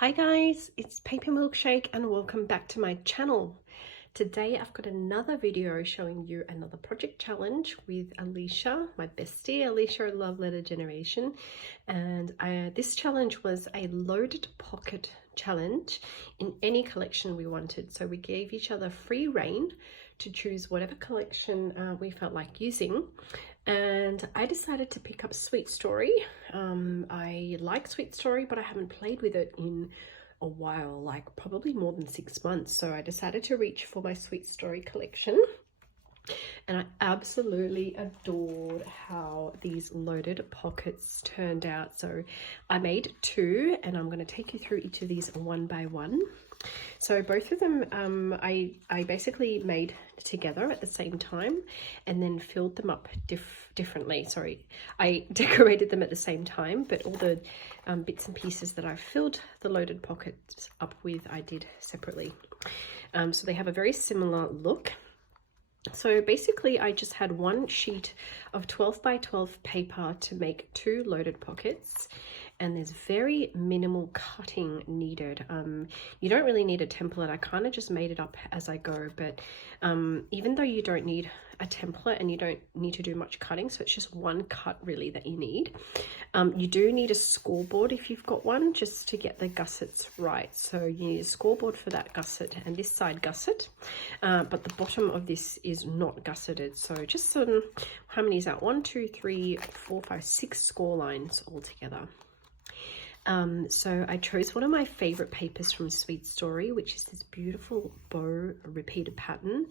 Hi guys, it's Paper Milkshake and welcome back to my channel. Today I've got another video showing you another project challenge with Alisha, my bestie Alisha, Love Letter Generation. And this challenge was a loaded pocket challenge in any collection we wanted. So we gave each other free rein to choose whatever collection we felt like using. And I decided to pick up Sweet Story. I like Sweet Story, but I haven't played with it in a while, like probably more than 6 months. So I decided to reach for my Sweet Story collection. And I absolutely adored how these loaded pockets turned out. So I made two, and I'm going to take you through each of these one by one. So both of them I basically made together at the same time and then filled them up differently. Sorry, I decorated them at the same time, but all the bits and pieces that I filled the loaded pockets up with I did separately. So they have a very similar look. So basically I just had one sheet of 12 by 12 paper to make two loaded pockets, and there's very minimal cutting needed. You don't really need a template. I kind of just made it up as I go, but even though you don't need a template and you don't need to do much cutting, so it's just one cut really that you need. You do need a scoreboard if you've got one, just to get the gussets right. So you need a scoreboard for that gusset and this side gusset, but the bottom of this is not gusseted. So just some, how many is that? 1, 2, 3, 4, 5, 6 score lines altogether. So I chose one of my favorite papers from Sweet Story, which is this beautiful bow repeated pattern.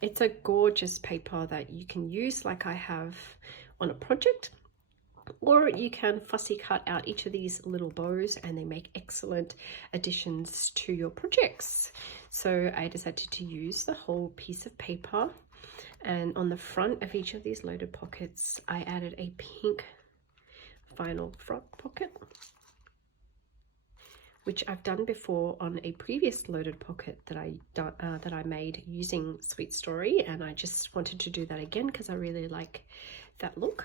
It's a gorgeous paper that you can use like I have on a project, or you can fussy cut out each of these little bows and they make excellent additions to your projects. So I decided to use the whole piece of paper, and on the front of each of these loaded pockets I added a pink vinyl front pocket, which I've done before on a previous loaded pocket that I made using Sweet Story, and I just wanted to do that again because I really like that look.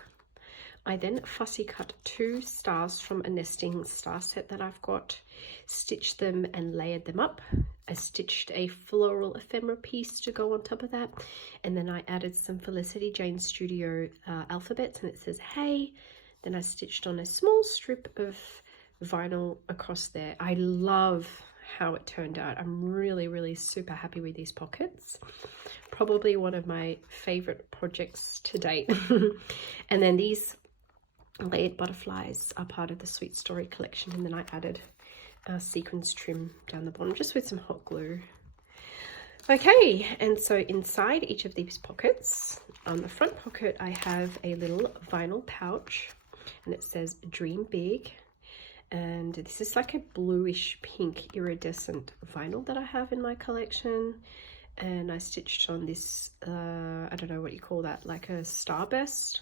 I then fussy cut 2 stars from a nesting star set that I've got, stitched them and layered them up. I stitched a floral ephemera piece to go on top of that, and then I added some Felicity Jane Studio alphabets, and it says hey. Then I stitched on a small strip of vinyl across there. I love how it turned out. I'm really super happy with these pockets. Probably one of my favorite projects to date. And then these layered butterflies are part of the Sweet Story collection, and then I added sequins trim down the bottom just with some hot glue. Okay, and so inside each of these pockets, on the front pocket I have a little vinyl pouch, and it says Dream Big. And this is like a bluish pink iridescent vinyl that I have in my collection, and I stitched on this I don't know what you call that, like a starburst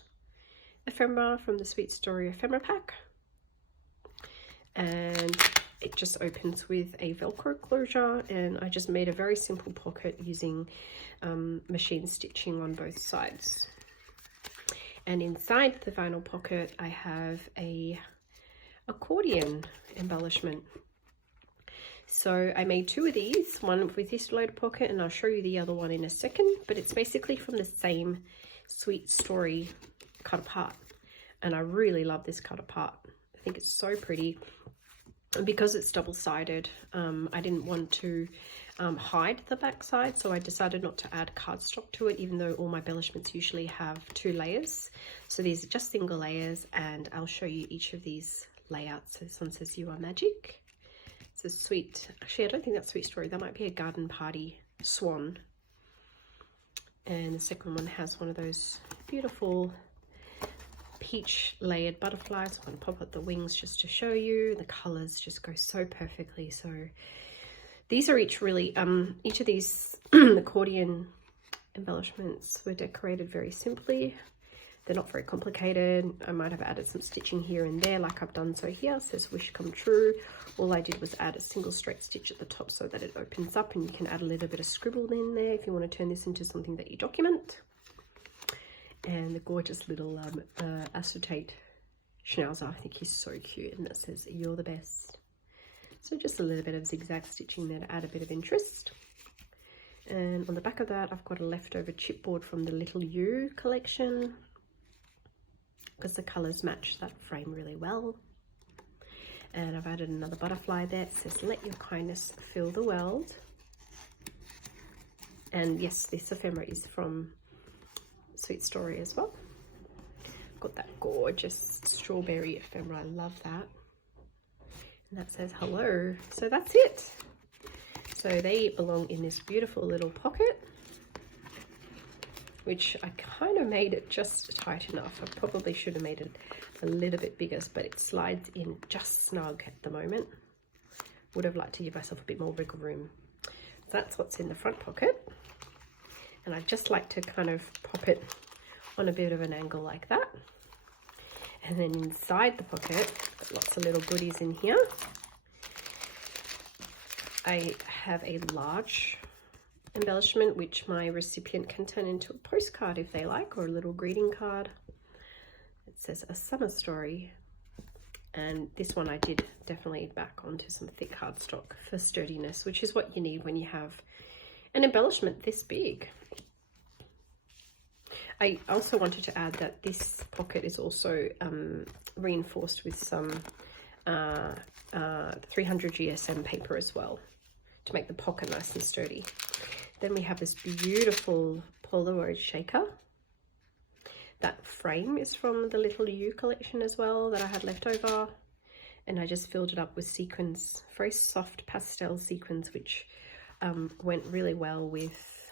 ephemera from the Sweet Story ephemera pack, and it just opens with a velcro closure. And I just made a very simple pocket using machine stitching on both sides. And inside the vinyl pocket I have a accordion embellishment. So I made 2 of these, one with this loaded pocket, and I'll show you the other one in a second, but it's basically from the same Sweet Story cut apart, and I really love this cut apart. I think it's so pretty, and because it's double-sided, I didn't want to hide the back side, so I decided not to add cardstock to it, even though all my embellishments usually have 2 layers. So these are just single layers, and I'll show you each of these layouts. So this one says You Are Magic. It's a sweet, actually I don't think that's Sweet Story, that might be a garden party swan. And the second one has one of those beautiful peach layered butterflies. I'm going to pop up the wings just to show you. The colors just go so perfectly. So these are each really each of these accordion embellishments were decorated very simply. They're not very complicated. I might have added some stitching here and there like I've done. So here it says Wish Come True. All I did was add a single straight stitch at the top so that it opens up, and you can add a little bit of scribble in there if you want to turn this into something that you document. And the gorgeous little acetate schnauzer, I think he's so cute, and that says You're the Best. So So just a little bit of zigzag stitching there to add a bit of interest. And on the back of that, I've got a leftover chipboard from the Little You collection, because the colors match that frame really well. And I've added another butterfly there. It says, let your kindness fill the world. And yes, this ephemera is from Sweet Story as well. Got that gorgeous strawberry ephemera. I love that. And that says hello. So that's it. So they belong in this beautiful little pocket, which I kind of made it just tight enough. I probably should have made it a little bit bigger, but it slides in just snug at the moment. Would have liked to give myself a bit more wiggle room. That's what's in the front pocket. And I just like to kind of pop it on a bit of an angle like that. And then inside the pocket, got lots of little goodies in here. I have a large embellishment, which my recipient can turn into a postcard if they like, or a little greeting card. It says A Summer Story. And this one I did definitely back onto some thick cardstock for sturdiness, which is what you need when you have an embellishment this big. I also wanted to add that this pocket is also reinforced with some 300 GSM paper as well, to make the pocket nice and sturdy. Then we have this beautiful Polaroid shaker. That frame is from the Little You collection as well that I had left over. And I just filled it up with sequins, very soft pastel sequins, which went really well with,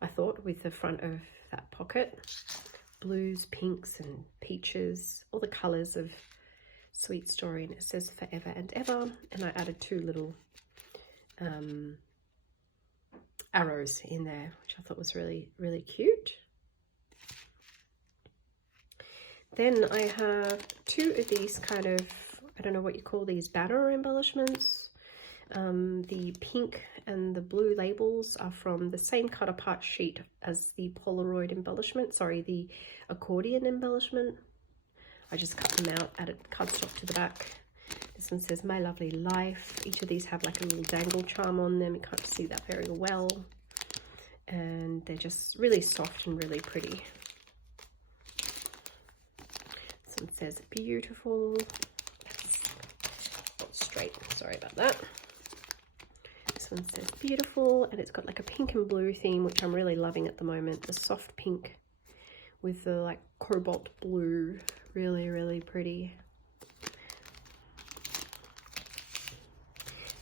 I thought, with the front of that pocket. Blues, pinks and peaches, all the colours of Sweet Story, and it says forever and ever. And I added two little arrows in there, which I thought was really, really cute. Then I have two of these kind of, I don't know what you call these, banner embellishments. The pink and the blue labels are from the same cut apart sheet as the Polaroid embellishment, sorry, the accordion embellishment. I just cut them out, added cardstock to the back. This one says My Lovely Life. Each of these have like a little dangle charm on them. You can't see that very well. And they're just really soft and really pretty. This one says beautiful. That's not straight, sorry about that. This one says beautiful, and it's got like a pink and blue theme, which I'm really loving at the moment. The soft pink with the like cobalt blue. Really, really pretty.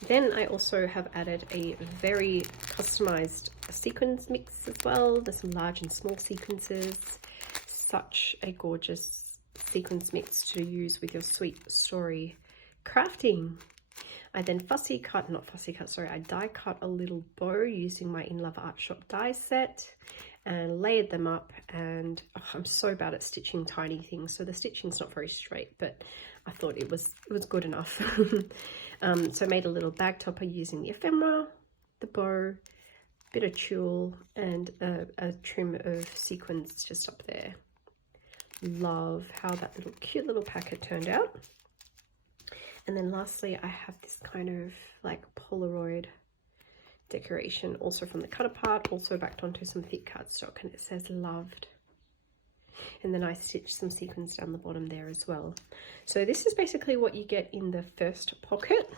Then I also have added a very customized sequins mix as well. There's some large and small sequences. Such a gorgeous sequins mix to use with your Sweet Story crafting. I then I die cut a little bow using my In Love Art Shop die set and layered them up. And oh, I'm so bad at stitching tiny things, so the stitching's not very straight, but I thought it was good enough. So I made a little bag topper using the ephemera, the bow, a bit of tulle, and a trim of sequins just up there. Love how that little cute little packet turned out. And then lastly, I have this kind of like Polaroid decoration, also from the cut apart, also backed onto some thick cardstock, and it says loved. And then I stitched some sequins down the bottom there as well. So this is basically what you get in the first pocket.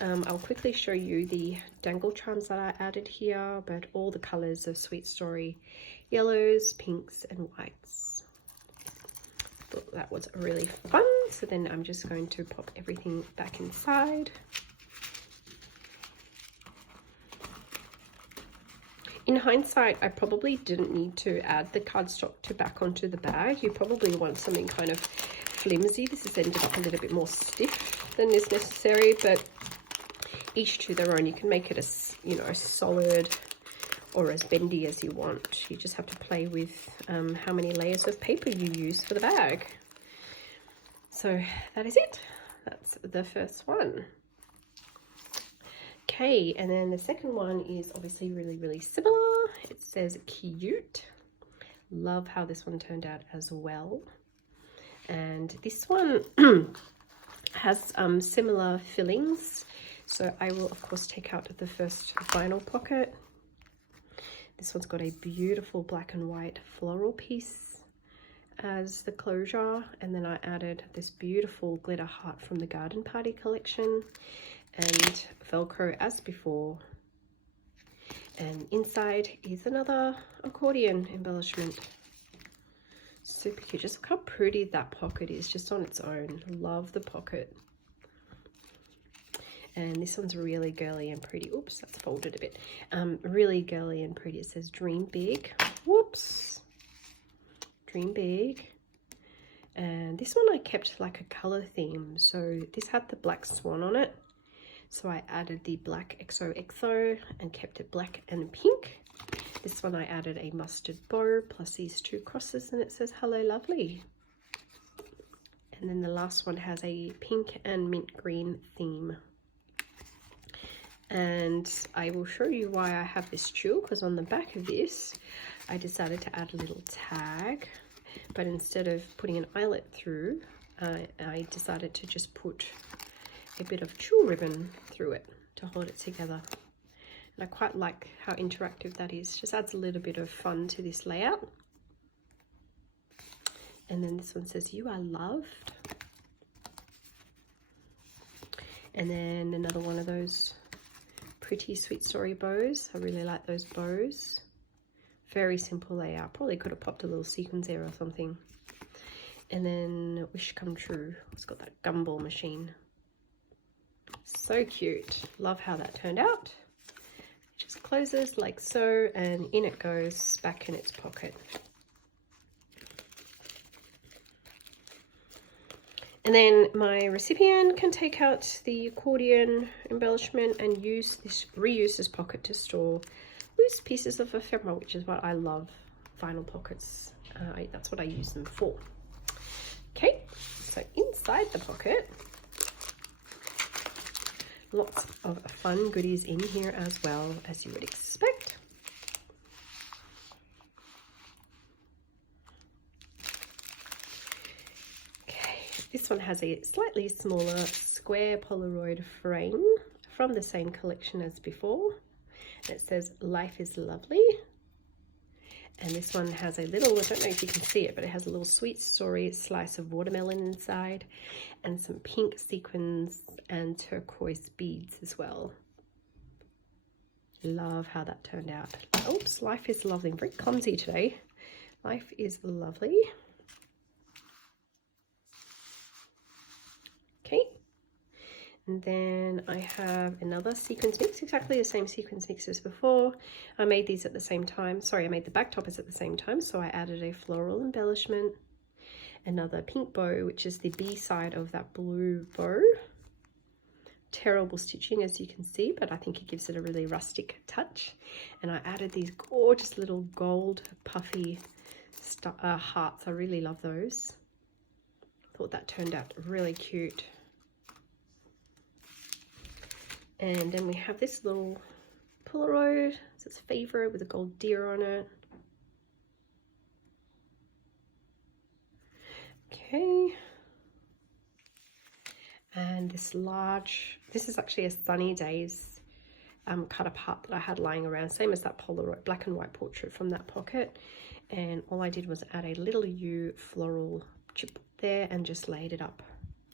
I'll quickly show you the dangle charms that I added here, but all the colors of Sweet Story, yellows, pinks and whites. Thought that was really fun. So then I'm just going to pop everything back inside. In hindsight, I probably didn't need to add the cardstock to back onto the bag. You probably want something kind of flimsy. This has ended up a little bit more stiff than is necessary, but each to their own. You can make it as, you know, solid or as bendy as you want. You just have to play with how many layers of paper you use for the bag. So that is it. That's the first one. Okay, and then the second one is obviously really, really similar. It says cute. Love how this one turned out as well. And this one has similar fillings So I will of course take out the first vinyl pocket. This one's got a beautiful black and white floral piece as the closure, and then I added this beautiful glitter heart from the Garden Party collection and Velcro as before. And inside is another accordion embellishment. Super cute. Just look how pretty that pocket is just on its own. Love the pocket. And this one's really girly and pretty. Oops, that's folded a bit. Really girly and pretty. It says dream big. Whoops. Dream big. And this one I kept like a color theme. So this had the black swan on it. So I added the black XOXO and kept it black and pink. This one I added a mustard bow plus these two crosses, and it says hello lovely. And then the last one has a pink and mint green theme. And I will show you why I have this jewel, because on the back of this I decided to add a little tag, but instead of putting an eyelet through, I decided to just put a bit of tulle ribbon through it to hold it together. And I quite like how interactive that is. Just adds a little bit of fun to this layout. And then this one says you are loved. And then another one of those pretty Sweet Story bows. I really like those bows. Very simple layout. Probably could have popped a little sequins there or something. And then Wish Come True. It's got that gumball machine. So cute. Love how that turned out. It just closes like so, and in it goes back in its pocket. And then my recipient can take out the accordion embellishment and reuse this pocket to store loose pieces of ephemera, which is what I love. Vinyl pockets. That's what I use them for. Okay, so inside the pocket, lots of fun goodies in here as well, as you would expect. Okay, this one has a slightly smaller square Polaroid frame from the same collection as before. And it says life is lovely. And this one has a little, I don't know if you can see it, but it has a little Sweet Story slice of watermelon inside and some pink sequins and turquoise beads as well. Love how that turned out. Oops, life is lovely. I'm very clumsy today. Life is lovely. Okay. And then I have another sequins mix, exactly the same sequins mix as before. I made these at the same time. Sorry, I made the back toppers at the same time. So I added a floral embellishment, another pink bow, which is the B side of that blue bow. Terrible stitching, as you can see, but I think it gives it a really rustic touch. And I added these gorgeous little gold puffy hearts. I really love those. Thought that turned out really cute. And then we have this little Polaroid. It says favorite with a gold deer on it. Okay. And this is actually a Sunny Days cut apart that I had lying around, same as that Polaroid black and white portrait from that pocket. And all I did was add a little U floral chip there and just laid it up.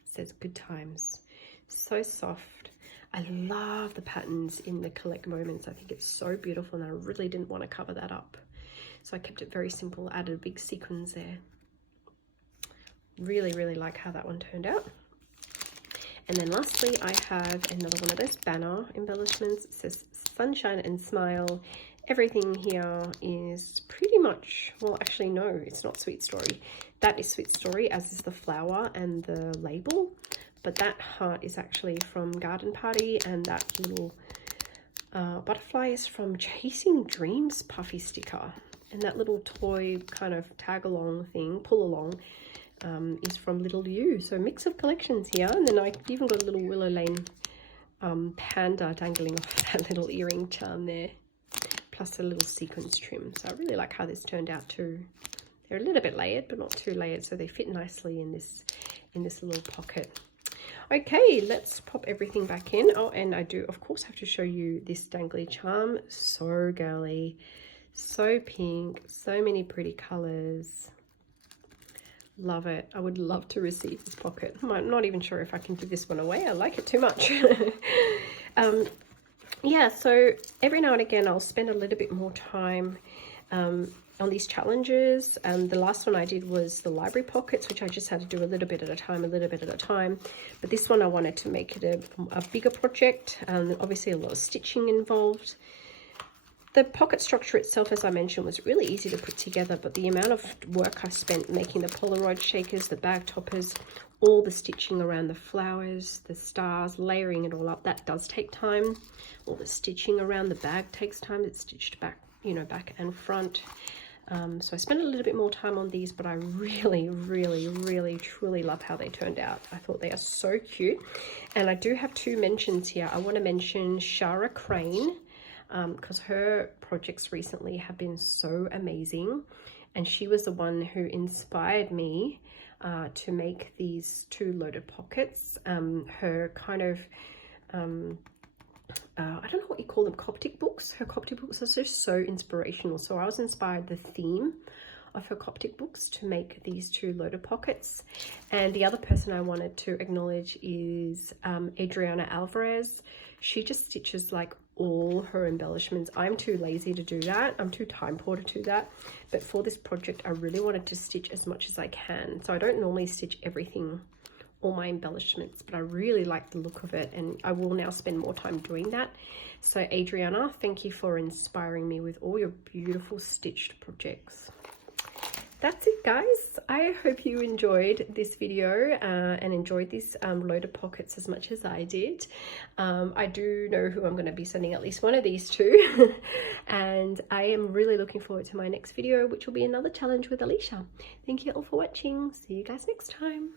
It says good times. So soft. I love the patterns in the Collect Moments. I think it's so beautiful, and I really didn't want to cover that up. So I kept it very simple, added big sequins there. Really, really like how that one turned out. And then lastly, I have another one of those banner embellishments. It says sunshine and smile. Everything here is pretty much, well, actually, no, it's not Sweet Story. That is Sweet Story, as is the flower and the label. But that heart is actually from Garden Party, and that little butterfly is from Chasing Dreams puffy sticker. And that little toy kind of tag along thing, pull along, is from Little You. So a mix of collections here. And then I even got a little Willow Lane panda dangling off that little earring charm there, plus a little sequins trim. So I really like how this turned out too. They're a little bit layered, but not too layered, so they fit nicely in this little pocket. Okay, let's pop everything back in. Oh, and I do of course have to show you this dangly charm. So girly, so pink, so many pretty colors. Love it. I would love to receive this pocket. I'm not even sure if I can give this one away. I like it too much. Yeah, so every now and again I'll spend a little bit more time on these challenges. The last one I did was the library pockets, which I just had to do a little bit at a time, but this one I wanted to make it a bigger project. Obviously a lot of stitching involved. The pocket structure itself, as I mentioned, was really easy to put together, but the amount of work I spent making the Polaroid shakers, the bag toppers, all the stitching around the flowers, the stars, layering it all up, that does take time. All the stitching around the bag takes time. It's stitched back, you know, back and front. So I spent a little bit more time on these, but I really, truly love how they turned out. I thought they are so cute. And I do have two mentions here. I want to mention Shara Crane, because her projects recently have been so amazing, and she was the one who inspired me to make these two loaded pockets. Her kind of I don't know what you call them, Coptic books. Her Coptic books are just so inspirational, so I was inspired the theme of her Coptic books to make these two loaded pockets. And the other person I wanted to acknowledge is Adriana Alvarez. She just stitches like all her embellishments. I'm too lazy to do that. I'm too time poor to do that. But for this project, I really wanted to stitch as much as I can. So I don't normally stitch everything, all my embellishments, but I really like the look of it, and I will now spend more time doing that. So Adriana, thank you for inspiring me with all your beautiful stitched projects. That's it, guys. I hope you enjoyed this video and enjoyed these loaded pockets as much as I did. I do know who I'm going to be sending at least one of these to. And I am really looking forward to my next video, which will be another challenge with Alisha. Thank you all for watching. See you guys next time.